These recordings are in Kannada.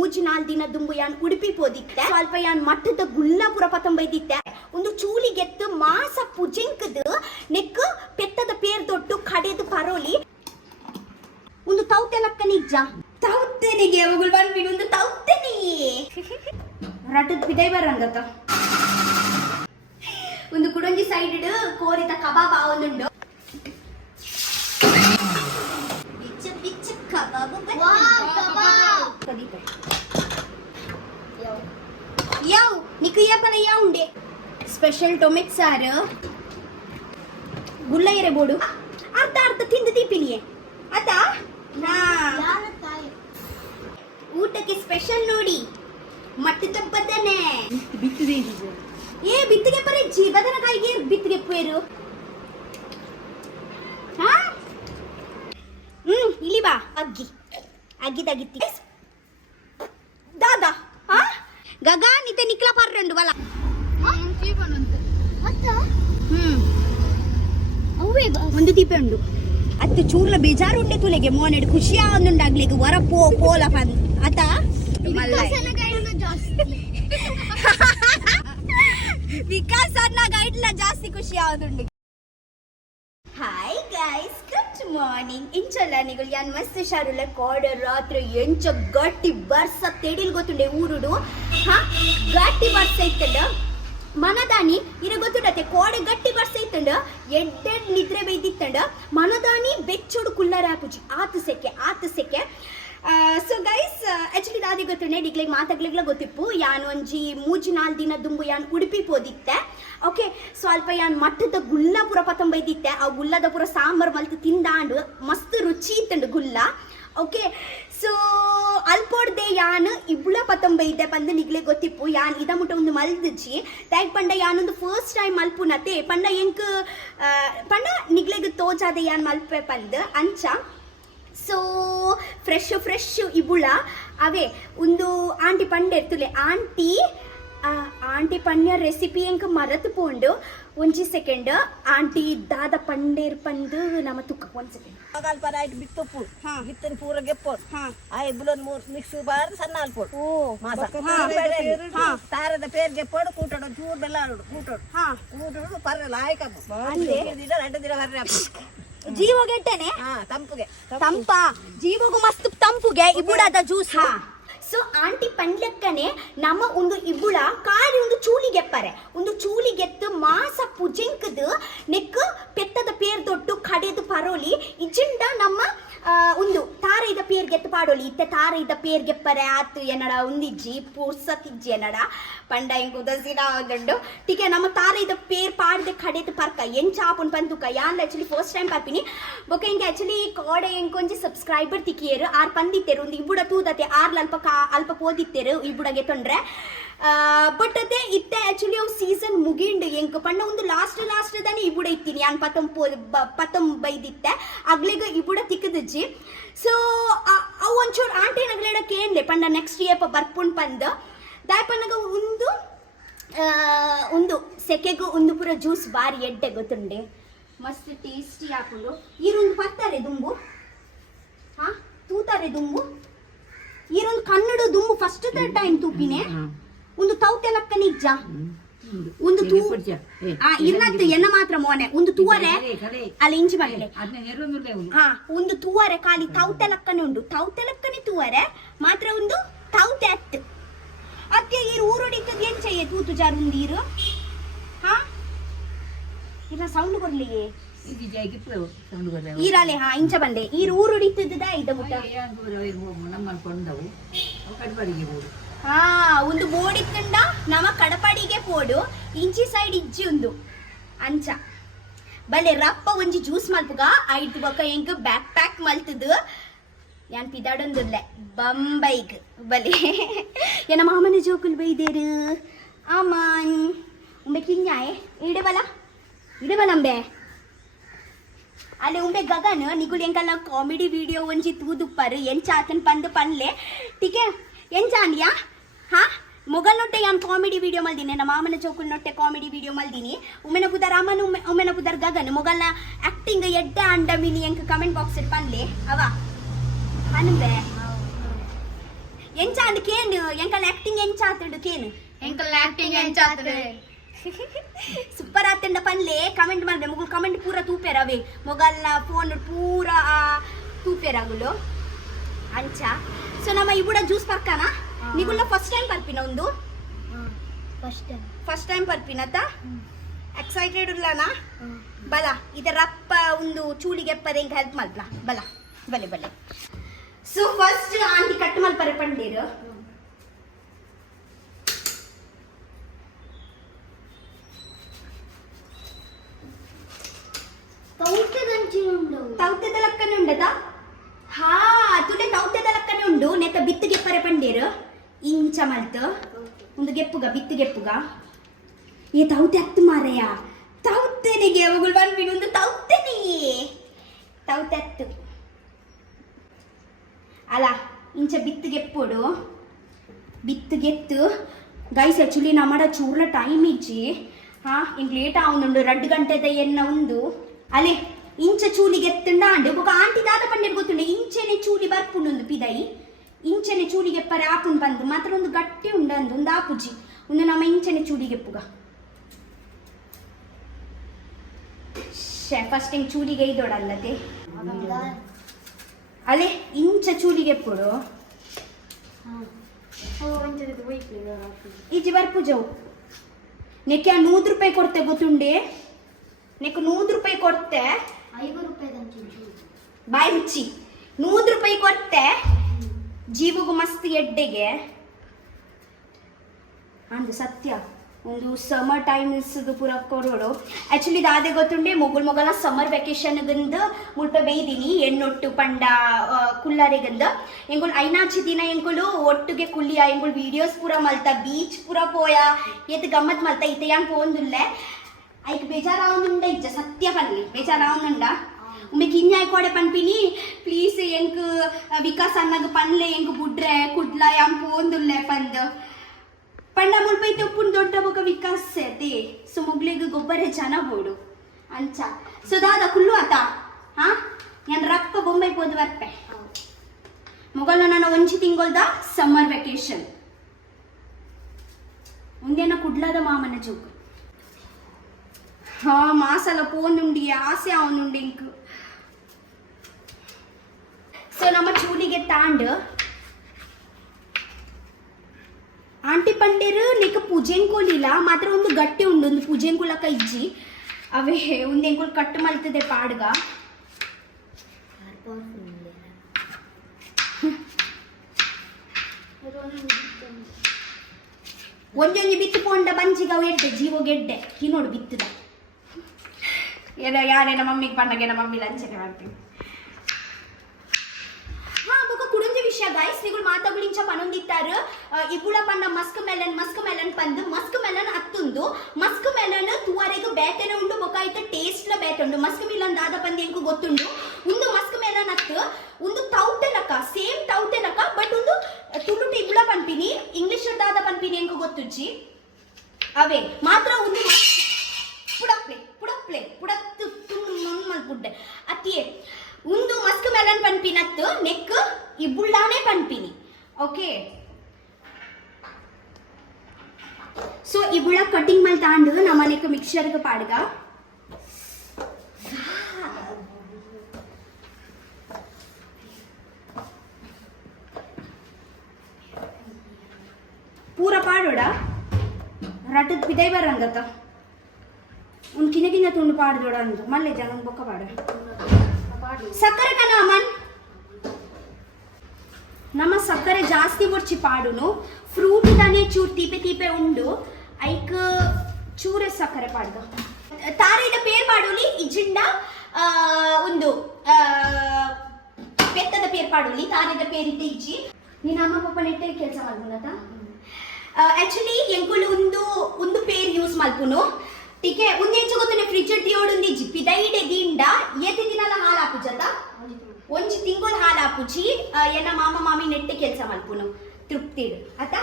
ಮೂಜಿ 4 ದಿನ ದುಂಬು ಯಾನ್ ಉಡುಪಿ ಪೋದಿತ್ತೆ ಸ್ವಲ್ಪ ಯಾನ್ ಮಟ್ಟದ ಗುಲ್ಲಾಪುರ ಪತಂ ಬೈದಿತ್ತೆ ಒಂದು ಚೂಲಿಗೆತ್ತು ಮಾಸ ಪುಜೆಂಕದ ನೆಕ್ ಪೆತ್ತದ ಪೇರ್ ದೊಟ್ಟು ಕಡೆದು ಪರೋಲಿ ಒಂದು ತೌತೆಲಕ್ಕ ನಿಜ ತೌತೆನಿಗೆ ಅವುಗಳು ಬಂದ್ಬಿಡು ಒಂದು ತೌತೆನಿ ರಟದ್ ಬಿಡೈ ಬರಂಗತ ಒಂದು ಕುಡಂಜಿ ಸೈಡ್ ಕೋರಿದ ಕಬಾಬ್ ಆವೊಂದುಂಡು ಯಾವ್ ನಿಕು ಯಾಪಲ ಯಾವುಂಡೆ ಸ್ಪೆಷಲ್ ಟೊಮೆಟೊ ಸಾರು ಗುಲ್ಲ ಎರೆ ಬೋಡು ಅರ್ಧ ಅರ್ಧ ತಿಂದು ದೀಪಿನಿಯೇ ಅದ ಊಟಕ್ಕೆ ಸ್ಪೆಷಲ್ ನೋಡಿ ಮಟ್ಟದ ಬದನೆ ಏ ಬಿತ್ತಿಗೆ ಪರೀಕ್ಷಿ ಬದನಕಾಯಿಗೆ ಬಿತ್ತಿಗೆ ಪೇರು ಇಲ್ಲಿ ಬಾ ಅಗ್ಗಿ ಅಗ್ಗಿದಾಗಿತ್ತಿ ದಾದಾ ಗಗಾ ನಿತೆ ನಿಕ್ಲ ಪರ್ರಂಡು ಬಲ ಒಂದು ದೀಪ ಉಂಡು ಅತ್ತು ಚೂರ್ಲ ಬೇಜಾರು ಉಂಡೆ ತುಲೆಗೆ ಮೋನೆಡು ಖುಷಿ ಆವೊಂದುಂಡಾಗ್ಲಿಗೆ ವರ ಪೋಲ ಪಂದ್ ಅತ ವಿಕಾಸ್ ಅನ್ನಾಗ ಇಡ್ಲ ಜಾಸ್ತಿ ಖುಷಿ ಆವೊಂದುಂಡು ಹಾಯ್ ಗೈಸ್ ಗುಡ್ ಮಾರ್ನಿಂಗ್ ಇಂಚಲ್ಲ ನಿಗಳು ಯಾನ್ ಮಸ್ತ್ ಶಾರುಲ ಕೋಡ ರಾತ್ರಿ ಎಂಚ ಗಟ್ಟಿ ಬರ್ಸ ತೆಡಿಲ್ ಗೊತ್ತುಂಡೆ ಊರುಡು ಗಟ್ಟಿ ಬರ್ಸ ಇತ್ತಂಡ ಮನದಾನಿ ಇರ ಗೊತ್ತುಂಡತೆ ಕೋಡೆ ಗಟ್ಟಿ ಬರ್ಸ ಇತ್ತಂಡ ಎಡ್ಡೆಡ್ ನಿದ್ರೆ ಬೈದಿತ್ತಂಡ ಮನದಾನಿ ಬೆಚ್ಚೋಡು ಕುಲ್ಲರ ಹಾಪುಜಿ ಆತು ಸೆಕೆ ಸೊ ಗೈಸ್ ಆಕ್ಚುಲಿ ದಾದಿ ಗೊತ್ತುಂಡೆ ಡಿಗ್ಲಿಗೆ ಮಾತಾಗ್ಲಿಗ್ಲ ಗೊತ್ತಿಪ್ಪು ಯಾನ್ ಒಂಜಿ ಮೂಜಿ 4 ದಿನ ದುಂಬು ಯಾನ್ ಉಡುಪಿ ಪೋದಿತ್ತೆ ಓಕೆ ಸ್ವಲ್ಪ ಯಾನ್ ಮಟ್ಟದ ಗುಲ್ಲಾಪುರ ಪತಂ ಬೈದಿತ್ತೆ ಆ ಗುಲ್ಲದ ಪುರ ಸಾಂಬಾರ್ ಮಲ್ತು ತಿಂದಾಂಡು ಮಸ್ತ್ ರುಚಿ ಇತ್ತಂಡು ಗುಲ್ಲ ಓಕೆ ಸೊ ಅಲ್ಪೋಡ್ದೆ ಯಾನ್ ಇಬ್ಬಳ ಪತಂ ಬೈದೆ ಪಂದ ನಿಗ್ಲೆ ಗೊತ್ತಿಪ್ಪು ಯಾನ್ ಇದ ಮುಟ ಒಂದು ಮಲ್ದಿಚ್ಚಿ ಟ್ಯಾಗ್ ಪಂಡ ಯಾನೊಂದು ಫಸ್ಟ್ ಟೈಮ್ ಮಲ್ಪುನತೆ ಪಂಡ ಎಂಕ್ ಪಂಡ ನಿಗ್ಲೆಗ್ ತೋಜಾದೆ ಯಾನ್ ಮಲ್ಪೆ ಪಂದ್ ಅಂಚ ಸೊ ಫ್ರೆಶ್ ಇಬುಳ ಅವೇ ಒಂದು ಆಂಟಿ ಪಂಡೆ ಇರ್ತಲೆ ಆಂಟಿ ಪಂಡ್ಯ ರೆಸಿಪಿ ಎಂಕ ಮರತು ಪೋಂಡು ಒಂಜಿ ಸೆಕೆಂಡ್ ಆಂಟಿ ದಾದ ಪಂಡೇರ್ ಪಂದು ನಮ್ಮ ತುಕ್ಕ ಒಂದ್ ಸೆಕೆಂಡ್ ಅಗಲ್ ಪರ ಐಟ್ ಬಿತ್ತುಪ್ಪು ಬಿತ್ತನ್ ಪೂರ ಗೆಪ್ಪೋಡು ಆಯ್ ಬುಲನ್ ಮಿಕ್ಸ್ ಬಾರ್ದು ಸಣ್ಣ ಅಲ್ಪೋಡು ತಾರದ ಪೇರ್ ಗೆಪ್ಪೋಡು ಕೂಟೋಡು ಚೂರ್ ಬೆಲ್ಲ ಆಡೋಡು ಕೂಟೋಡು ಪರ್ರಲ್ಲ ಆಯ್ಕಪ್ಪು 2 ದಿನ ಬರ್ರೆ ಜೀವಗೆಟ್ಟೆನೆ ತಂಪ ಜೀವಗು ಮಸ್ತ್ ತಂಪುಗೆ ಇಬುಡದ ಜ್ಯೂಸ್ ಸೊ ಆಂಟಿ ಪಂಡ್ಲಕ್ಕನೆ ನಮ್ಮ ಒಂದು ಇಬ್ಬುಳ ಕಾಳಿ ಒಂದು ಚೂಲಿಗೆಪ್ಪರೆ ಒಂದು ಚೂಲಿಗೆತ್ತು ಮಾಸ ಪುಜೆಂಕದ ನೆಕ್ ಪೆತ್ತದ ಪೇರ್ ದೊಟ್ಟು ಕಡೆದು ಪರೋಲಿ ಇಜಿಂಡ ನಮ್ಮ ಒಂದು ತಾರೈದ ಪೇರ್ಗೆತ್ತು ಪಾಡೋಲಿ ಇತ್ತೆ ತಾರೈದ ಪೇರ್ಗೆಪ್ಪರೆ ಆತು ಏನಡ ಒಂದಿಜ್ಜಿ ಪುರ್ಸತಿಜ್ಜಿ ಏನಡ ಪಂಡ ಹೆಂಗ್ ಉದಸಿನ ದೊಡ್ಡು ಟೀಕೆ ನಮ್ಮ ತಾರೈದ ಪೇರ್ ಪಾಡ್ದೆ ಕಡೆದು ಪರ್ಕ ಎಂಚ ಆಪುನ್ ಪಂತುಕ ಯಾನ್ ಆಕ್ಚುಲಿ ಫಸ್ಟ್ ಟೈಮ್ ಪಾಪಿನಿ ಬೊಕ ಹೆಂಗೆ ಆಕ್ಚುಲಿ ಕೋಡೆ ಹೆಂಗೊಂಜಿ ಸಬ್ಸ್ಕ್ರೈಬರ್ ತಿಕ್ಕಿಯರು ಆರ್ ಪಂದಿತ್ತೇರು ಒಂದು ಇಬ್ಬುಡ ತೂದತೆ ಆರ್ಲ ಅಲ್ಪ ಪೋದಿತ್ತೇರು ಇಬ್ಬುಡಗೆ ತೊಂದ್ರೆ ಬಟ್ ಅದೇ ಇತ್ತೆ ಆಕ್ಚುಲಿ ಅವು ಸೀಸನ್ ಮುಗಿಂಡು ಎಂಕ್ ಪಂಡ ಒಂದು ಲಾಸ್ಟ್ ದಾನೆ ಇಬುಡ ಇತ್ತೀನಿ ಯಾನ್ ಪತಂ ಬೈದಿತ್ತೆ ಅಗ್ಲಿಗ ಇಬುಡ ತಿಕ್ಕದಜ್ಜಿ ಸೊ ಅವು ಒಂಚೂರು ಆಂಟಿ ನಗ್ಲೇಡ ಕೇಳ್ಲೆ ಪಂಡ ನೆಕ್ಸ್ಟ್ ಇಯರ್ ಬರ್ಪುಂಡ್ ಪಂದ ದಾಯಪನ್ನಗ ಒಂದು ಸೆಕೆಗೂ ಒಂದು ಪೂರ ಜ್ಯೂಸ್ ಬಾರಿ ಎಡ್ಡೆ ಗೊತ್ತುಂಡೆ ಮಸ್ತ್ ಟೇಸ್ಟಿ ಹಾಕೊಂಡು ಈರೊಂದು ಬರ್ತಾರೆ ದುಂಬು ತೂತಾರೆ ದುಂಬು ಈರೊಂದು ಕನ್ನಡ ದುಂಬು ಫಸ್ಟ್ ಟೈಮ್ ತೂಪಿನೇ ಒಂದು ತೌತೆಲಕ್ಕ ನಿಜ ಒಂದು ಇರ್ನತ್ತು ಎನ್ನ ಮಾತ್ರ ಮೋನೆ ಒಂದು ತೂವರೆ ಅಲ್ಲಿ ಇಂಚಿ ಮಗಲೆ ಒಂದು ತೂವರೆ ಖಾಲಿ ತೌತೆಲಕ್ಕನೆ ಉಂಡು ತೌತೆಲಕ್ಕನೆ ತೂವರೆ ಮಾತ್ರ ಒಂದು ತೌತೆ ಅತ್ತು ಅತ್ತೆ ಈರು ಊರೊಡಿತದ ಏನ್ ಚೆಯ್ಯ ತೂತು ಜಾರು ಒಂದು ಈರು ಇಲ್ಲ ಸೌಂಡ್ ಬರ್ಲಿಯೇ ಈರಾಲೆ ಇಂಚ ಬಂದೆ ಈರು ಊರೊಡಿತದ ಇದ್ದ ಮುಟ್ಟ ಒಂದು ಬೋಡಿತ್ತಂಡ ನಮ್ಮ ಕಡಪಾಡಿಗೆ ಪೋಡು ಇಂಚಿ ಸೈಡ್ ಇಜ್ಜಿ ಒಂದು ಅಂಚ ಬಲೆ ರಪ್ಪ ಒಂಜಿ ಜ್ಯೂಸ್ ಮಲ್ಪುಗ ಐದು ಬೊಕ ಎಂಕ್ ಬ್ಯಾಕ್ ಪ್ಯಾಕ್ ಮಲ್ತದು ಯಾನ್ ಪಿದಾಡೊಂದುಲ್ಲೆ ಬಂಬೈಗ್ ಬಲೆ ಏನ ಮಾಮನ ಜೋಕುಲ್ ಬೈದೇರು ಆಮಾನ್ ಉಂಬೆ ಕಿಂಜಾಯ್ ಇಡಬಲಂಬೆ ಅಲ್ಲಿ ಉಂಬೆ ಗಗನ್ ನಿಗುಲ್ ಎಂಕಲ್ಲ ಕಾಮಿಡಿ ವಿಡಿಯೋ ಒಂಜಿ ತೂದುಪ್ಪರು ಎಂಚಾತನ್ ಪಂದು ಪನ್ಲೆ ಟೀಕೆ ಎಂಚಾಂಡಿಯಾ ಮೊಗಲ್ ನೊಟ್ಟೆ ಯಾನ್ ಕಾಮಿಡಿ ವಿಡಿಯೋ ಮಲ್ದಿನಿ ನಮ್ಮ ಮಾಮನ ಚೌಕುಲ್ ನೊಟ್ಟೆ ಕಾಮಿಡಿ ವಿಡಿಯೋ ಮಲ್ದಿನಿ ಉಮ್ಮೆನ ಪುದರ್ ಅಮ್ಮನ ಉಮ್ಮೆನ ಪುದರ್ ಗಗನ್ ಮೊಗಲ್ನ ಆಕ್ಟಿಂಗ್ ಎಡ್ಡೆ ಅಂಡ ಮಿನಿ ಎಂಕ್ ಕಮೆಂಟ್ ಬಾಕ್ಸ್ ಪನ್ಲೆ ಅವ ಅನ್ಬೆ ಎಂಚಾಂಡ್ ಕೇನು ಎಂಕಲ್ ಆಕ್ಟಿಂಗ್ ಎಂಚಾತುಂಡು ಕೇನು ಎಂಕಲ್ ಆಕ್ಟಿಂಗ್ ಎಂಚಾತ್ರೆ ಸೂಪರ್ ಆತಂಡ ಪನ್ಲೆ ಕಮೆಂಟ್ ಮಾಡ್ದೆ ಮುಗುಲ್ ಕಮೆಂಟ್ ಪೂರ ತೂಪೆರವೆ ಮೊಗಲ್ನ ಫೋನ್ ಪೂರ ತೂಪೆರಗುಲು ಅಂಚ ಸೊ ನಮ್ಮ ಇಬುಡ ಜ್ಯೂಸ್ ಪರ್ಕನ ನಿಗುಲ್ನ ಫಸ್ಟ್ ಟೈಮ್ ಪರ್ಪಿನ ಒಂದು ಫಸ್ಟ್ ಟೈಮ್ ಪರ್ಪಿನತ ಎಕ್ಸೈಟೆಡ್ ಉಲ್ಲನಾ ಬಲ ಇದರಪ್ಪ ಒಂದು ಚೂಳಿಗೆ ಎಪ್ಪರೆ ಹೆಂಗೆ ಹೆಲ್ಪ್ ಮಲ್ಪಲ ಬಲ ಬಲೆ ಬಲೆ ಸೊ ಫಸ್ಟ್ ಆಂಟಿ ಕಟ್ ಮಲ್ಪರೆ ಪಂಡೀರು ತೌತೆದ ಲಕ್ಕನೆ ಉಂಡದ ಹಾ ತುಡೆ ತೌತೆದ ಲಕ್ಕನೆ ಉಂಡು ನೆತ್ತ ಬಿತ್ತು ಗೆಪ್ಪರೆ ಪಂಡೀರು ಇಂಚ ಮಲ್ತು ಒಂದು ಗೆಪ್ಪುಗ ಬಿತ್ತು ಗೆಪ್ಪುಗ ಏ ತೌತೆ ಹತ್ತು ಮಾರಯ್ಯ ತೌತೆನಿಗೆ ಅವುಗಳು ಬಂದ್ಬಿಡು ಒಂದು ತೌತೆನಿ ತೌತೆ ಹತ್ತು ಅಲ್ಲ ಇಂಚ ಬಿತ್ತು ಗೆಪ್ಪೋಡು ಬಿತ್ತು ಗೆತ್ತು ಗೈಸ್ ಆ್ಯಕ್ಚುಲಿ ನಮ್ಮಡ ಚೂರ್ಲ ಟೈಮ್ ಇಜ್ಜಿ ಇಂಕ್ ಲೇಟ್ ಆವೊಂದುಂಡು 2 ಗಂಟೆದ ಎನ್ನ ಒಂದು ಅಲೆ ಇಂಚ ಚೂಲಿಗೆ ಎತ್ತುಂಡ ಅಂಡು ఒక ಆಂಟಿ ದಾದ ಪಂಡೆರ್ ಗೊತ್ತುಂಡೆ ಇಂಚೆನೆ ಚೂಲಿ ಬರ್ಪುಂಡು ಪಿದೈ ಇಂಚೆನೆ ಚೂಲಿಗೆ ಪರೆ ಆಪುಂಡು ಬಂದು ಮಾತ್ರ ಒಂದು ಗಟ್ಟಿ ಉಂಡಂದು ಒಂದು ಆಪುಜಿ ಒಂದು ನಮ್ಮ ಇಂಚೆನೆ ಚೂಲಿಗೆ ಪುಗ ಫಸ್ಟ್ ಹಿಂಗ್ ಚೂಲಿಗೆ ಇದೋಡಲ್ಲದೆ ಅಲೆ ಇಂಚ ಚೂಲಿಗೆ ಪುಡು ಈಜಿ ಬರ್ಪುಜವು ನೆಕ್ಕೆ 100 ರೂಪಾಯಿ ಕೊಡ್ತೆ ಗೊತ್ತುಂಡೆ ನೆಕ್ 100 ರೂಪಾಯಿ ಕೊಡ್ತೆ 5 ರೂಪಾಯಿ ಬಾಯಿ ಮುಚ್ಚಿ 100 ರೂಪಾಯಿ ಕೊಡ್ತೆ ಜೀವಗೂ ಮಸ್ತ್ ಎಡ್ಡೆಗೆ ಅಂದು ಸತ್ಯ ಒಂದು ಸಮ್ಮರ್ ಟೈಮ್ಸ್ ಪೂರ ಕೊಡೋಡು ಆ್ಯಕ್ಚುಲಿ ದಾದೆ ಗೊತ್ತುಂಡೆ ಮೊಗಲ ಸಮ್ಮರ್ ವೆಕೇಶನ್ಗಂದು ಮುಲ್ಪ ಬೇಯ್ದೀನಿ ಎಣ್ಣೊಟ್ಟು ಪಂಡ ಕುಳ್ಳಾರೆಗಂದು ಎಂಗುಳು 5 ದಿನ ಎಂಗುಳು ಒಟ್ಟಿಗೆ ಕುಳ್ಳಿಯ ಎಂಗುಳು ವೀಡಿಯೋಸ್ ಪೂರ ಮಲ್ತ ಬೀಚ್ ಪೂರ ಪೋಯ ಎತ್ ಗಮ್ಮತ್ ಮಲ್ತ ಇತ್ತೆ ಯಾನ್ ಪೋಂದುಲ್ಲೆ ಐಕ್ ಬೇಜಾರಾವುಂಡ ಇಜ್ಜ ಸತ್ಯ ಪನ್ಲಿ ಬೇಜಾರಾವುಂಡ ಒಮ್ಮೆ ಕಿನ್ಯಾಯ್ ಕೊಡೆ ಪನ್ಪಿನಿ ಪ್ಲೀಸ್ ಎಂಕ್ ವಿಕಾಸ್ ಅನ್ನಗ ಪನ್ಲೆ ಎಂಕ್ ಬುಡ್ರೆ ಕುಡ್ಲ ಯಾನ್ ಪೋಂದುಲ್ಲೆ ಪಂದು ಪಂಡ ಮುಳ್ಪೈತೆ ಉಪ್ಪುನ್ ದೊಡ್ಡ ಬೊಕ ವಿಕಾಸ್ ಅದೇ ಸೊ ಮುಗ್ಲಿಗೆ ಗೊಬ್ಬರ ಜನ ಬೋಡು ಅಂಚ ಸೊ ದಾದ ಕುಲ್ಲು ಆತ ನಾನು ರಕ್ಕ ಬೊಂಬೈ ಪೋದು ಬರ್ಪೆ ಮೊಗಲ ನಾನು 1 ತಿಂಗೊಳ್ದ ಸಮ್ಮರ್ ವೆಕೇಶನ್ ಮುಂದೇನ ಕುಡ್ಲದ ಮಾಮನ ಜೋಕು ಮಾಸಲ ಪೋನುಂಡಿ ಆಸೆ ಅವನುಂಡಿ ಇಂಕ್ ಸೊ ನಮ್ಮ ಚೂಲಿಗೆ ತಾಂಡ್ ಆಂಟಿ ಪಂಡೇರು ನೆಕ್ ಪೂಜೆಂಕೋಲಿಲ್ಲ ಮಾತ್ರ ಒಂದು ಗಟ್ಟಿ ಉಂಡು ಒಂದು ಪೂಜೆಂಕುಲಕ ಇಜ್ಜಿ ಅವೇ ಒಂದೆಂಕುಲ್ ಕಟ್ ಮಲ್ತದೆ ಪಾಡ್ಗ ಒಂಜೊಂಜಿ ಬಿತ್ತು ಪೋಂಡ ಬಂಚಿಗ ಅವು ಎಡ್ಡೆ ಜೀವ ಗೆಡ್ಡೆ ನೋಡು ಬಿತ್ತದ ಯಾರೇನ ಮಮ್ಮಿಗೆ ಪಂಡಗೆ ನಮ್ಮ ಮಮ್ಮಿ ಲಂಚನೆ ಮಾಡ್ತೀವಿ ಕುಡಂಜಿ ವಿಷಯ ಗೈಸ್ ನಿಗುಳು ಮಾತಾಗುಳಿಂಚ ಪನೊಂದಿತ್ತಾರು ಇಗುಳ ಪಂಡ ಮಸ್ಕ್ ಮೆಲನ್ ಪಂದು ಮಸ್ಕ್ ಮೆಲನ್ ಅತ್ತುಂದು ಮಸ್ಕ್ ಮೆಲನ್ ತುವರೆಗೂ ಬೇಟೆನೆ ಉಂಡು ಬೊಕಾಯ್ತ ಟೇಸ್ಟ್ಲ ಬೇಟೆ ಉಂಡು ಮಸ್ಕ್ ಮಿಲನ್ ದಾದ ಪಂದು ಎಂಕು ಗೊತ್ತುಂಡು ಒಂದು ಮಸ್ಕ್ ಮೆಲನ್ ಅತ್ತು ಒಂದು ತೌಟೆಲಕ ಸೇಮ್ ತೌಟೆಲಕ ಬಟ್ ಒಂದು ತುಳುಟು ಇಗುಳ ಪನ್ಪಿನಿ ಇಂಗ್ಲಿಷ್ ದಾದ ಪನ್ಪಿನಿ ಎಂಕು ಗೊತ್ತುಜ್ಜಿ ಅವೇ ಮಾತ್ರ ಒಂದು ಪುಡತ್ತು ಮಲ್ಪುಡ್ಡೆ ಅತಿಯೇ ಒಂದು ಮಸ್ಕ್ ಮೆಲನ್ ಪನ್ಪಿನತ್ತು ನೆಕ್ ಇಬುಳ್ಳಾನೆ ಪನ್ಪಿನಿ ಓಕೆ ಸೊ ಇಬುಳ ಕಟಿಂಗ್ ಮಲ್ ತಾಂಡು ನಮ್ಮ ನೆಕ್ ಮಿಕ್ಸರ್ಗೆ ಪಾಡ್ಗ ಪೂರ ಪಾಡೋಡ ರಟದ್ ಪಿದೈ ಬರಂಗತ ಒಂದು ಕಿನ ತುಂಡು ಪಾಡ್ದೋಡ ಅಂದು ಮಲ್ಲೆ ಜನ ಬೊಕ್ಕ ಪಾಡ ಸಕ್ಕರೆ ಕನ ಅಮನ್ ನಮ್ಮ ಸಕ್ಕರೆ ಜಾಸ್ತಿ ಬೊಡ್ಚಿ ಪಾಡುನು ಫ್ರೂಟ್ ತಾನೇ ಚೂರ್ ತೀಪೆ ಉಂಡು ಐಕ್ ಚೂರೆ ಸಕ್ಕರೆ ಪಾಡ್ಗ ತಾರೆದ ಪೇರ್ ಪಾಡುಲಿ ಇಜಿಂಡ ಒಂದು ಬೆತ್ತದ ಪೇರ್ ಪಾಡುಲಿ ತಾರೆದ ಪೇರಿದ್ದ ಇಜ್ಜಿ ನೀನು ಅಮ್ಮ ಪಪ್ಪ ನೆಟ್ಟೆ ಕೆಲಸ ಮಾಡ್ಬೋದಾ ಆಕ್ಚುಲಿ ಎಂಕುಲು ಒಂದು ಪೇರ್ ಯೂಸ್ ಮಲ್ಪುನು ಟಿಕೆ ಒಂದೆಂಚು ಗೊತ್ತನೆ ಫ್ರಿಜ್ ದಿಯೋಡು ಒಂದಿಜ್ಜಿ ಪಿದೈಡೆ ದಿಂಡ ಏತಿ ದಿನಲ ಹಾಲು ಹಾಪುಜತ 1 ತಿಂಗಳು ಹಾಲು ಹಾಪುಜಿ ಎನ್ನ ಮಾಮ ಮಾಮಿ ನೆಟ್ಟೆ ಕೆಲಸ ಮಲ್ಪುನು ತೃಪ್ತಿಡು ಆತ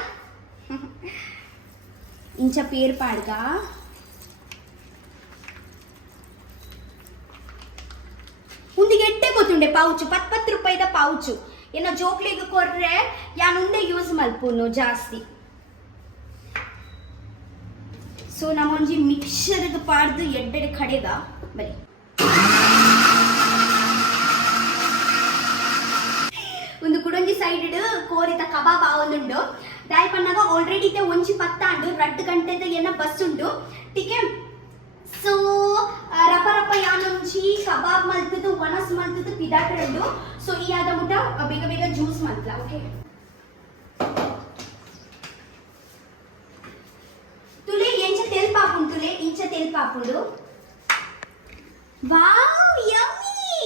ಇಂಚ ಪೇರ್ ಪಾಡ್ಗ ಒಂದು ಗೆಡ್ಡೆ ಗೊತ್ತುಂಡೆ ಪೌಚ್ 10 ರೂಪಾಯಿದ ಪೌಚು ಏನೋ ಜೋಕ್ಲಿಗೆ ಕೊರ್ರೆ ಯಾನುಂಡೆ ಯೂಸ್ ಮಲ್ಪುನು ಜಾಸ್ತಿ. ಸೊ ನಮ್ಮೊಂಜಿ ಮಿಕ್ಸರ್ಗೆ ಪಾಡ್ದು ಎಡ್ಡೆಡೆ ಕಡೆಗ ಬರೀ ಒಂದು ಕುಡೊಂಜಿ ಸೈಡ್ ಕೋರಿತ ಕಬಾಬ್ ಆವೊಂದುಂಡು ದಾಯ್ ಪನ್ನಾಗ ಆಲ್ರೆಡಿ ಇತ್ತೆ ಒಂಜಿ ಪತ್ತಾಂಡು 2 ಗಂಟೆದ ಏನ ಬಸ್ ಉಂಡು ಟಿಕೆ. ಸೊ ರಪ ರಪ ಯಾನೊಂಜಿ ಕಬಾಬ್ ಮಲ್ತದು ವನಸ್ ಮಲ್ತದು ಪಿದಾಟುಂಡು. ಸೊ ಈ ಆದ ಮುಟ ಬೇಗ ಬೇಗ ಜ್ಯೂಸ್ ಮಲ್ತ್ಲ. ಓಕೆ ತುಲೆ ಎಂಚ ತೆಲ್ಪಾಪುಂಡು ತುಲೆ ಇಂಚ ತೆಲ್ಪಾಪುಂಡು. ವಾವ್ ಯಮ್ಮಿ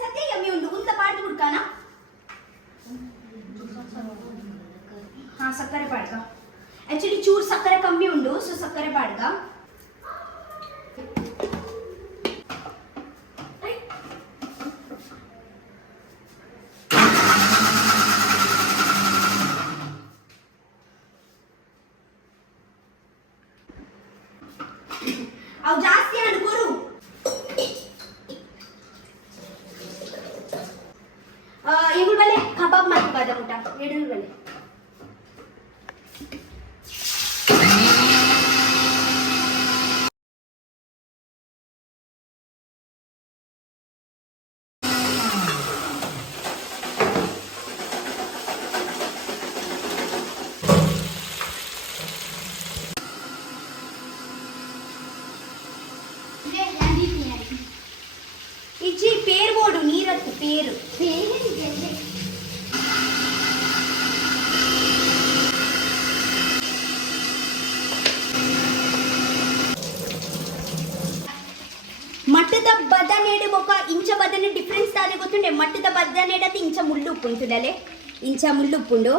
ಸತ್ಯ ಯಮ್ಮಿ ಉಂಡು ಉಂತ ಪಾಡ್ದು ಹುಡ್ಕಾನ. ಹಾ ಸಕ್ಕರೆ ಪಾಡ್ಗ ಆಕ್ಚುಲಿ ಚೂರು ಸಕ್ಕರೆ ಕಮ್ಮಿ ಉಂಡು. ಸೊ ಸಕ್ಕರೆ ಪಾಡ್ಗ ಅವು ಜಾಸ್ತಿ ಅನ್ಕೋರು. ಇವುಗಳ ಬಲೆ ಕಬಾಬ್ ಮಾಡ್ಕೋದ ಊಟ ಎಡುಗಳ ಬಲೆ ಇಜ್ಜಿ ಪೇರು ಬೋಡು ನೀರತ್ತು ಪೇರು ಮಟ್ಟದ ಬದನೆಡೆ ಬೊಕ ಇಂಚ ಬದನೆ ಡಿಫ್ರೆನ್ಸ್ ದಾದೆ ಗೊತ್ತುಂಡೆ. ಮಟ್ಟದ ಬದನೆಡತಿ ಇಂಚ ಮುಳ್ಳು ಉಪ್ಪು ಉಂಟುದಲೆ ಇಂಚ ಮುಳ್ಳು ಉಪ್ಪುಂಡು.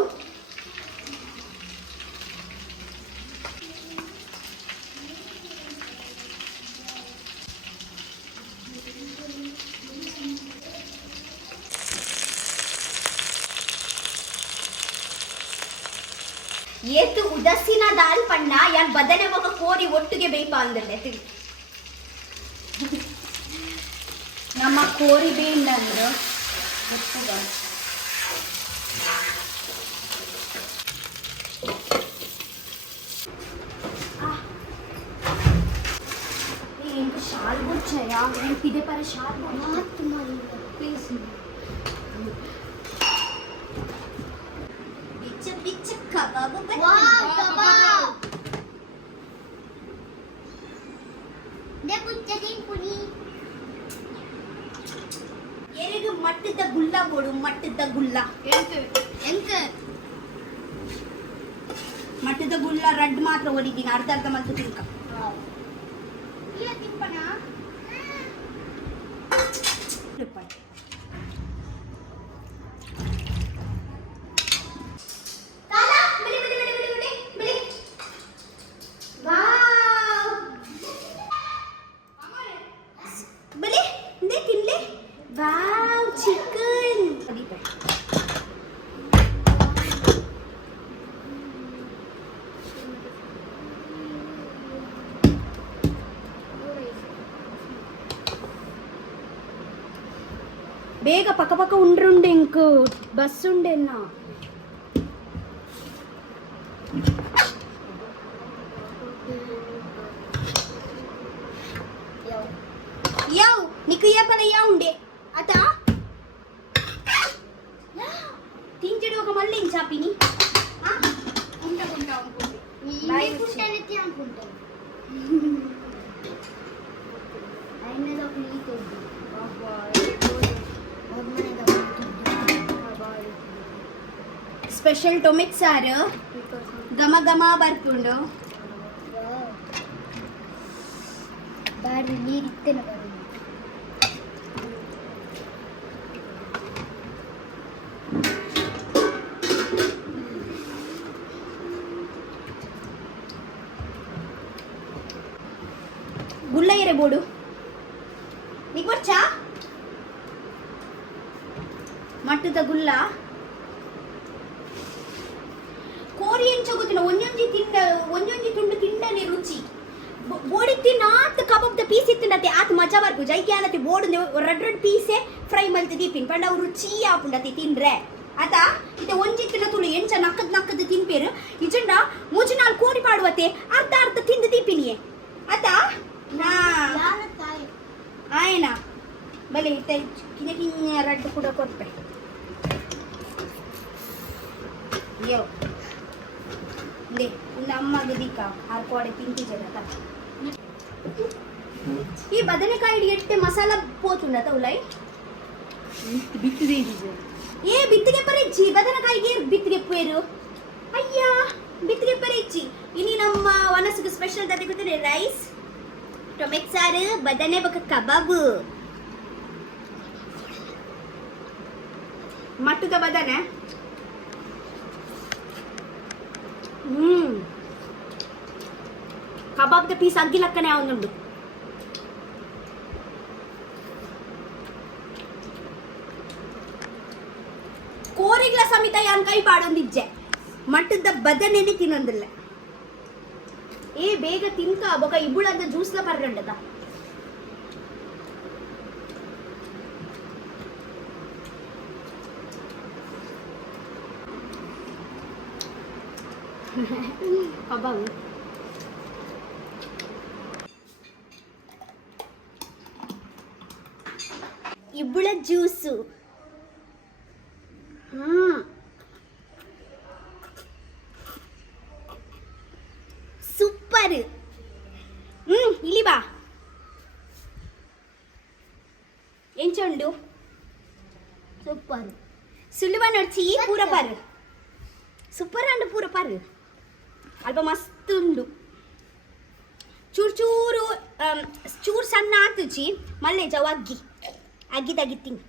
ಏತು ಉದಸಿನ ದಾಲ್ ಪಣ್ಣ ಯಾನ್ ಬದನೆ ಬೊಕ ಕೋರಿ ಒಟ್ಟಿಗೆ ಬೇಯ್ಪ ಅಂದಲೆ ತಿಳಿ ನಮ್ಮ ಕೋರಿ ಬೇಂಡ ಅಂದ್ರೆ ಒಪ್ಪುಗ ఏంటి షాల్ వచ్చాయా ఇదే పర షాల్ ప్లీజ్ బిచ్చ బిచ్చ కబాబ్ వావ్ కబాబ్ దే పుచ్చ దిన్ పుని ಏನಿದು ಮಟ್ಟದ ಗುಲ್ಲ ಬೋಡು ಮಟ್ಟದ ಗುಲ್ಲ ಎಂತ ಮಟ್ಟದ ಗುಲ್ಲ ರಡ್ ಮಾತ್ರ ಹೊಡಿದ್ದೀನಿ ಅರ್ಧ ಅರ್ಧ ಮಲ್ತು ತಿನ್ಕ ಇಲ್ಲ ತಿಂಪಣ ವಾವ್ ಚಿಕನ್ ಬೇಗ ಪಕ್ಕ ಪಕ್ಕ ಉಂಡ್ರುಂಡೆ ಇಂಕು ಬಸ್ ಉಂಡೆನ್ನ ಯಾವ್ ನಿಕ್ಕು ಯಾಪಲ ಯಾವ ಉಂಡೆ ಅತ ತಿಂಚಿಡುವಾಗ ಮಲ್ಲಿ ಚಾಪಿನಿ ಉಂಟ ಉಂಟ ಅನ್ಕೊಂಡೆ ಸ್ಪೆಷಲ್ ಟೊಮೆಟೊ ಸಾರು ಘಮ ಘಮ ಬರ್ಕೊಂಡು ಬಾರಿ ನೀರಿತ್ತೇನೆ ಗುಲ್ಲ ಎರೆ ಬೋಡು నీకు వచ్చా ಮಟ್ಟದ ಗುಲ್ಲ ಕೋರಿ ಎಂಚೋಗುತ್ತಿನ ಒಂದೊಂಜಿ ತುಂಡು ತಿಂಡನೆ ರುಚಿ ಬೋಡಿ ತಿನ್ನಾತ್ ಕಬಾಬ್ದ ಪೀಸ್ ಇತ್ತಿಂಡತೆ ಆತ್ ಮಜಾ ಬರ್ಪು ಜೈಕೆ ಆನತಿ ಬೋಡು ರಡ್ ರಡ್ ಪೀಸೆ ಫ್ರೈ ಮಲ್ತಿ ದೀಪಿನ್ ಪಂಡ ರುಚಿ ಆಪುಂಡತಿ ತಿಂಡ್ರೆ ಆತ ಇತ್ತೆ ಒಂಜಿತ್ತಿನ ತುಳು ಎಂಚ ನಕ್ಕದ ತಿಂಪೇರು ಇಜಂಡ ಮೂಜಿನಾಲ್ ಕೋರಿ ಪಾಡುವತ್ತೆ ಅರ್ಧ ತಿಂದು ತಿಪ್ಪಿನಿಯೇ ಆತ ನಾ ಆಯ್ನ ಬಲೆ ಇತ್ತೆ ಕಿನ್ನ ರಡ್ಡು ಕೂಡ ಕೊಡ್ಪೆ ಯೋ ದೇ ಉನ್ನ ಅಮ್ಮಗೆ ದಿಕ್ಕ ಆರ್ ಕೋಡೆ ತಿಂತಿ ಜನ ಈ ಬದನೆಕಾಯಿ ಎಟ್ಟೆ ಮಸಾಲ ಪೋತುಂಡ ತೌಲೈ ಬಿತ್ತಿದೆ ಏ ಬಿತ್ತಿಗೆ ಪರಿಚ್ಚಿ ಬದನೆಕಾಯಿಗೆ ಬಿತ್ತಿಗೆ ಪೇರು ಅಯ್ಯ ಬಿತ್ತಿಗೆ ಪರಿಚ್ಚಿ ಇನಿ ನಮ್ಮ ವನಸಿಗೆ ಸ್ಪೆಷಲ್ ದಾದೆ ಗೊತ್ತಿದೆ ರೈಸ್ ಟೊಮೆಟೊ ಸಾರು ಬದನೆ ಬಕ ಕಬಾಬು ಮಟ್ಟದ ಬದನೆ ಕಬಾಬ್ದ ಪೀಸ್ ಅಗ್ಗಿಲಕ್ಕನೆ ಅವನುಂಡು ಕೋರಿಗ್ಲ ಸಮೇತ ಯಾನ್ ಕೈ ಪಾಡೊಂದಿಜ್ಜೆ ಮಟ್ಟದ ಬದನೆನೆ ತಿನ್ನೊಂದಿಲ್ಲ ಏ ಬೇಗ ತಿನ್ಕ ಬೊಕ ಇಬ್ಬುಳದ ಜ್ಯೂಸ್ಲ ಪರ್ರಂಡದ ಕಬಾಬ್ ಇಬ್ಬುಳ ಜ್ಯೂಸು ಸೂಪರ್ ಇಲ್ಲಿ ಬಾ ಎಂಚುಂಡು ಸೂಪರ್ ಸುಳುವ ನೋಡ್ಚಿ ಪೂರ ಪಾರು ಸೂಪರ್ ಅಂಡು ಪೂರ ಪಾರು ಅಲ್ಪ ಮಸ್ತ್ ಉಂಡು ಚೂರು ಚೂರು ಚೂರು ಸಣ್ಣ ಆತುಚಿ ಮಲ್ಲೆ ಜವ ಅಗ್ಗಿ ತಗಿತ್ತೀನಿ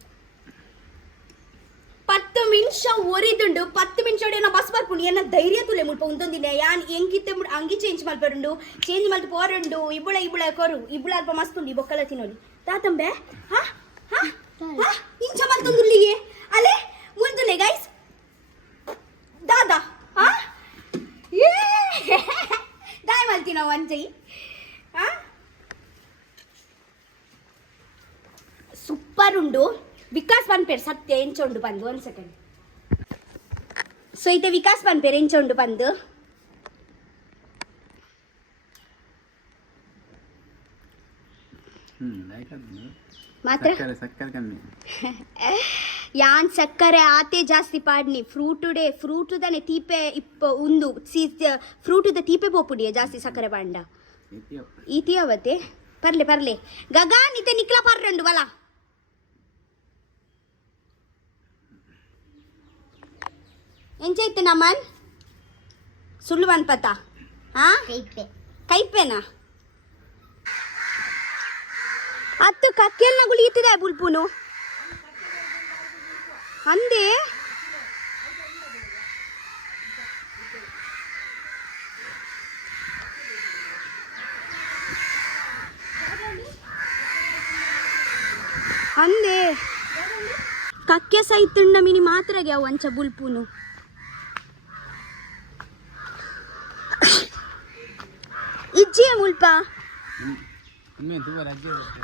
10 ನಿಮಿಷ ಒರಿದುಂಡು 10 ನಿಮಿಷ ನಾ ಬಸ್ ಬರ್ಪುಂಡು ಏನ ಧೈರ್ಯ ತುಲೆ ಮುಲ್ಪ ಉಂದೊಂದಿನ ಯಾನ್ ಎಂಗಿತ್ತೆ ಅಂಗಿ ಚೇಂಜ್ ಮಲ್ಪರುಂಡು ಚೇಂಜ್ ಮಲ್ತು ಪೋರುಂಡು ಇಬ್ಬಳ ಕೊರು ಇಬ್ಬಳ ಅಲ್ಪ ಮಸ್ತ್ ಉಂಡು ಬೊಕ್ಕಲ ತಿನ್ನೋಲಿ ತಾತಂಬೆ ಹಾ ಹಾ ಹಾ ಇಂಚ ಮಲ್ತೊಂದುಲ್ಲಿಗೆ ಅಲೆ ಮುಂದುಲೆ ಗೈಸ್ ದಾದಾ ಹಾ ಏ ದಾಯ್ ಮಲ್ತಿನ ಒಂಚೈ ಹಾ ಸೂಪರ್ ಉಂಡು ವಿಕಾಸ್ ಪನ್ಪೇರ್ ಸತ್ಯ ಎಂಚೊಂಡು ಬಂದು 1 ಸೆಕೆಂಡ್ ಸೊ ಇತ್ತೆ ವಿಕಾಸ್ ಪನ್ಪೇರ್ ಎಂಚೊಂಡು ಬಂದು ಮಾತ್ರ ಯಾನ್ ಸಕ್ಕರೆ ಆತೆ ಜಾಸ್ತಿ ಪಾಡ್ನಿ ಫ್ರೂಟುದನೆ ತೀಪೆ ಇಪ್ಪ ಉಂದು ಫ್ರೂಟುದ ತೀಪೆ ಪೋಪುಡಿಯ ಜಾಸ್ತಿ ಸಕ್ಕರೆ ಪಾಂಡ ಈತಿಯವತ್ತೆ ಪರ್ಲೆ ಗಗನ್ ಇತ್ತೆ ನಿಕ್ಲ ಪರ್ರಂಡು ವಲ ಎಂಚೈತೆ ನಮನ್ ಸುಳ್ಳು ಅನ್ಪತ ಹಾ ಕೈಪೆನಾ ಅತ್ತು ಕಕ್ಕೆಲ್ನ ಗುಳಿತಿದೆ ಬುಲ್ಪುನು ಅಂದೆ ಅಂದೆ ಕಕ್ಕೆ ಸೈತುಂಡ ಮಿನಿ ಮಾತ್ರಗೆ ಅವು ಅಂಚ ಬುಲ್ಪುನು ಇಜ್ಜಿಯ ಮುಲ್ಪ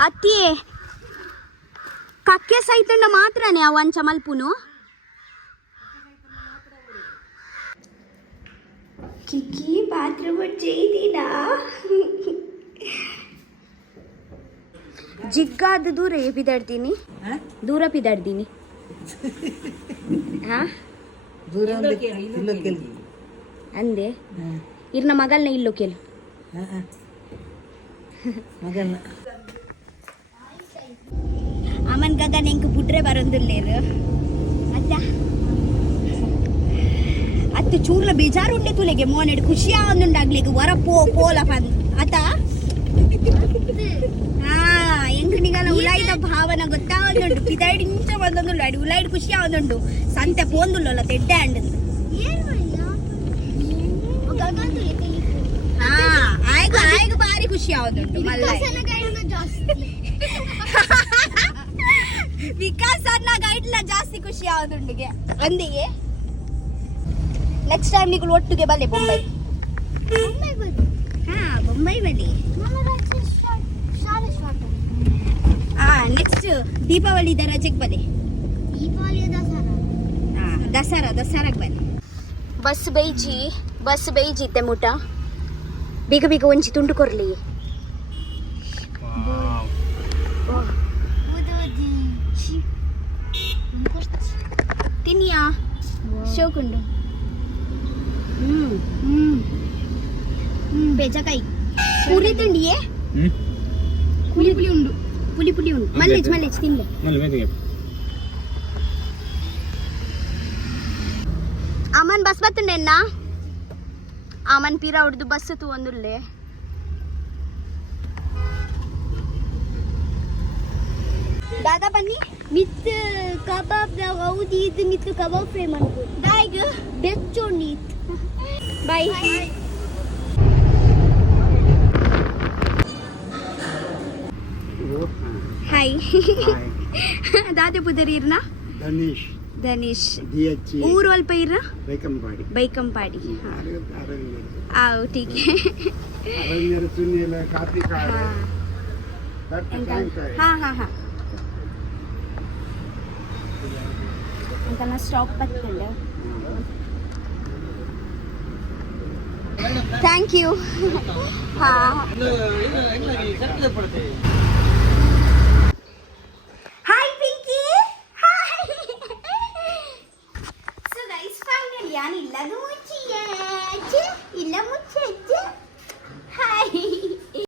ಅತ್ತಿಯೇ ಕಕ್ಕೆ ಸೈತಂಡ ಮಾತ್ರನೇ ಅವು ಅಂಚ ಮಲ್ಪುನು ಕಿಕ್ಕಿ ಬಾತ್ರೂಮ್ ചെയ്തില്ല ಜಿಗ್ಗಾದ ದೂರ ಪಿದಾಡ್ತೀನಿ ದೂರ ಪಿದಾಡ್ತೀನಿ ಹಾ ಅಂದೆ ಇರ್ನ ಮಗಲ್ನ ಇಲ್ಲೋ ಕೇಳು ಅಮನ್ ಗಗ ನೆಂಕ್ ಬುಡ್ರೆ ಬರೊಂದುಲ್ಲೇರು ಅತ್ತ ಅತ್ತು ಚೂರ್ಲ ಬೇಜಾರು ಉಂಡೆ ತುಲೆಗೆ ಮೋನೆಡ್ ಖುಷಿ ಆವೊಂದುಂಡಾಗ್ಲಿಗೆ ವರ ಪೋಲ ಪಂದ್ ಅತ್ತ ಹಾ ಎಂಕ್ ನಿಗಲ ಉಲಾಯ್ದ ಭಾವನ ಗೊತ್ತಾವೊಂದುಂಡು ಪಿದಾಯ್ಡ್ ಇಂಚ ಬಂದೊಂದುಂಡು ಅಡಿ ಉಲಾಯ್ಡ್ ಖುಷಿ ಆವೊಂದುಂಡು ಸಂತೆ ಪೋಂದುಲ್ಲಲ್ಲ ತೆಡ್ಡೆ ಅಂಡ್ ಹಾ ಆಯ್ಗ ಬಾರಿ ಖುಷಿ ಆವೊಂದುಂಡು ವಿಕಾಸ್ ಅನ್ನ ಗೈಡ್ಲ ಜಾಸ್ತಿ ಖುಷಿ ಆವೊಂದುಂಡುಗೆ ಅಂದಿಗೆ ನೆಕ್ಸ್ಟ್ ಟೈಮ್ ನೀವು ಒಟ್ಟಿಗೆ ಬಲ್ಲೆ ಬೊಂಬೈ ಹಾ ಬೊಂಬೈ ಬನ್ನಿ ಹಾ ನೆಕ್ಸ್ಟ್ ದೀಪಾವಳಿ ರಜೆಗೆ ಬನ್ನಿ ಹಾ ದಸರಾಗೆ ಬನ್ನಿ. ಬಸ್ ಬೇಯ್ಜಿತ್ತೆ ಮುಟ ಬೇಗ ಬೇಗ ಒಂಚಿ ತುಂಡು ಕೊರ್ಲಿ. ತಿನ್ನಿಯಾ ಶೋಕುಂಡು. ಬೇಜಕಾಯಿ ಪೂರಿ ತಿಂಡಿಯೇ ಪುಲಿ ಉಂಡು ಮಲ್ಲೇಜ್ ತಿಂದೆ. ಅಮ್ಮನ್ ಬಸ್ ಬತ್ತುಂಡೆನ್ನ ಅಮ್ಮನ್ ಪೀರ ಹೊಡ್ದು ಬಸ್ ಒಂದುಲ್ಲೆ. ದಾದಾ ಬನ್ನಿ ಮಿತ್ ಕಬಾಬ್ ಹೌದು ಇದು ಮಿತ್ ಕಬಾಬ್ ಫ್ರೈ ಮಾಡ್ಬೋದು. ದಾಯ್ಗ ಬೆಚ್ಚೋಣಿ ಬಾಯ್. ಹಾಯ್ ದಾದೆ ಪುದರಿ ಇರ್ನ ಧನೀಶ್ ಊರು ಅಲ್ಪ ಇರ್ನ ಬೈಕಂಪಾಡಿ. ಆವ್ ಟೀಕ್ ಹಾ ಅಂಕಲ್ನ ಸ್ಟಾಪ್ ಬರ್ತಂಡೆ. Thank you. ಹಾ